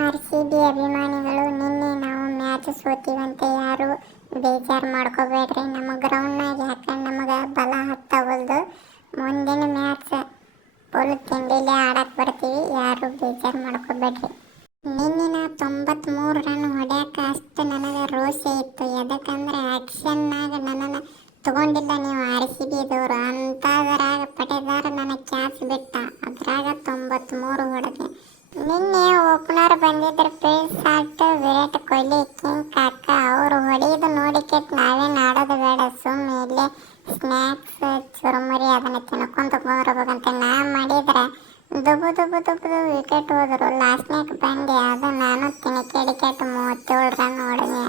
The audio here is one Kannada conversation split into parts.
ಆರ್ ಸಿ ಅಭಿಮಾನಿಗಳು ನಿನ್ನೆ ನಾವು ಮ್ಯಾಚ್ ಸೋತೀವಂತ ಯಾರು ಬೇಜಾರು ಮಾಡ್ಕೋಬೇಡ್ರಿ. ನಮ್ಮ ಗ್ರೌಂಡ್ನಾಗ ಯಾಕಂದ್ರೆ ನಮಗೆ ಬಲ ಹತ್ತವಲ್ದು ಮುಂದಿನ ಮ್ಯಾಚ್ ಫುಲ್ ತಿಂಡಿಲೇ ಆಡಕ್ಕೆ ಬರ್ತೀವಿ. ಯಾರು ಬೇಜಾರು ಮಾಡ್ಕೋಬೇಡ್ರಿ. ನಿನ್ನೆ ನಾ ತೊಂಬತ್ಮೂರು ರನ್ ಹೊಡ್ಯಾಕ ಅಷ್ಟು ನನಗೆ ರೋಸೆ ಇತ್ತು. ಯಾಕಂದ್ರೆ ಆ್ಯಕ್ಷನ್ನಾಗ ನನ್ನನ್ನು ತಗೊಂಡಿಲ್ಲ ನೀವು ಆರ್ ಸಿ ಬಿದವರು. ಅಂಥದ್ರಾಗ ಪಟೇದಾರ ನನಗೆ ಕ್ಯಾಚ್ ಬಿಟ್ಟ. ಅದ್ರಾಗ ತೊಂಬತ್ಮೂರು ಹೊಡೆದೆ. ನಿನ್ನೆ ಓಪನರ್ ಬಂದಿದ್ರು ಪ್ರಿನ್ಸ್ ಆಟ ವಿರಾಟ್ ಕೊಹ್ಲಿ, ಕಿಂಗ್ ಕಾಕ, ಅವರು ಹೊಡೆಯೋದು ನೋಡಿಕೆಟ್ ನಾವೇನು ಆಡೋದು ಬೇಡ. ಸುಮ್ಮನೆ ಇಲ್ಲೇ ಸ್ನ್ಯಾಕ್ಸ್ ಚುರುಮುರಿ ಅದನ್ನು ತಿನ್ಕೊಂಡು ಬರಬೇಕಂತ ನಾ ಮಾಡಿದ್ರೆ ದುಬು ದುಬು ದುಬು ವಿಕೆಟ್ ಹೋದ್ರು. ಲಾಸ್ಟ್ನಾಗ ಬಂದೆ, ಅದು ನಾನು ತಿನ್ಕೆಡಿಕೆಟ್ ಮೂವತ್ತೇಳು ರನ್ ಹೊಡೆದೆ.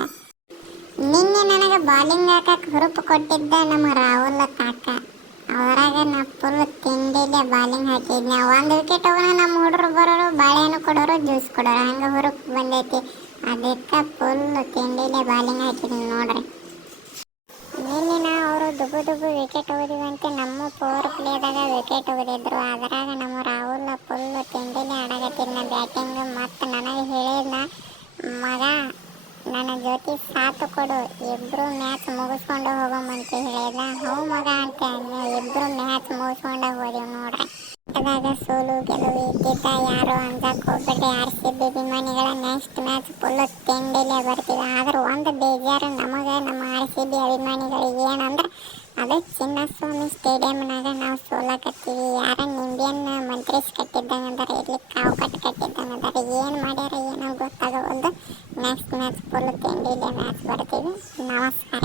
ನಿನ್ನೆ ನನಗೆ ಬಾಲಿಂಗ್ ಹಾಕಕ್ಕೆ ಹುರುಪು ಕೊಟ್ಟಿದ್ದ ನಮ್ಮ ರಾಹುಲ್ ಕಾಕ. ಅವರಾಗ ನಾ ಫುಲ್ ತಿಂಡಿಲೆ ಬಾಲಿಂಗ್ ಹಾಕಿದ್ನ. ಒಂದು ವಿಕೆಟ್ ಹೋಗೋಣ ನಮ್ಮ ಹುಡುಗರು ಬರೋರು, ಬಾಳೆಹಣ್ಣು ಕೊಡೋರು ಜ್ಯೂಸ್ ಕೊಡೋರು. ಹಂಗೆ ಹುರುಪು ಬಂದೈತಿ. ಅದಕ್ಕೆ ಫುಲ್ ತಿಂಡಿಲೆ ಬಾಲಿಂಗ್ ಹಾಕಿದ್ನಿ ನೋಡ್ರಿ. ನಿನ್ನೆ ನಾ ಅವರು ದುಬು ದುಬು ವಿಕೆಟ್ ಹೋಗಿದಂತೆ ನಮ್ಮ ಪವರ್ ಪ್ಲೇದಾಗ ವಿಕೆಟ್ ಹೋಗಿದ್ರು ಅದರಾಗ ನಮ್ಮ ರಾಹುಲ್ ಫುಲ್ ತಿಂಡಿಲೆ ಆಡಕತ್ತಿದ್ನ. ಬ್ಯಾಟಿಂಗ್ ಮತ್ತು ನನಗೆ ಹೇಳಿದ್ನ, ಮಗ ನನ್ನ ಜೊತೆ ಸಾಥ್ ಕೊಡು. ಇಬ್ರು ಮ್ಯಾಚ್ ಮುಗಿಸ್ಕೊಂಡು ಹೋಗಮ್ಮಂತ ಹೇಳಿದ. ಹೌ ಮಗ ಅಂತ ಅಂದೆ. ಇಬ್ರು ಮ್ಯಾಚ್ ಮುಗಿಸ್ಕೊಂಡು ಹೋದೆವು ನೋಡ್ರಿ. ಆಟದಾಗ ಸೋಲು ಗೆಲುವು ಇದ್ದಿದ್ದ ಯಾರು? ಅಂತ ಹೋಗ್ಬೇಡಿ ಆರ್ ಅಭಿಮಾನಿಗಳ ನೆಕ್ಸ್ಟ್ ಮ್ಯಾಚ್ ಫುಲ್ ತೆಂಡಿಲೇ ಬರ್ತಿದೆ. ಆದ್ರೆ ಒಂದು ಬೇಜಾರು ನಮಗೆ, ನಮ್ಮ ಆರ್ ಬಿ ಅಭಿಮಾನಿಗಳಿಗೆ ಏನಂದ್ರೆ, ಅದು ಚಿನ್ನಸ್ವಾಮಿ ಸ್ಟೇಡಿಯಂನಾಗ ನಾವು ಸೋಲಕತ್ತೀವಿ ಯಾರ ಇಂಡಿಯನ್ ಮಂತ್ರಿಸ್ ಕಟ್ಟಿದ್ದಂಗೆ ಅಂದ್ರೆ ಇಲ್ಲಿ ಕಾವು ಕಟ್ಟು ಕಟ್ಟಿದ್ದಂಗೆ ಅದಾರ ಏನು ಮಾಡ್ಯಾರ ಏನೋ ಒಂದು ನೆಕ್ಸ್ಟ್ ಮ್ಯಾಚ್ ಫುಲ್ ತಿಂಡಿಲೆ ಮ್ಯಾಚ್ ಬರ್ತೀವಿ ನಮಸ್ಕಾರ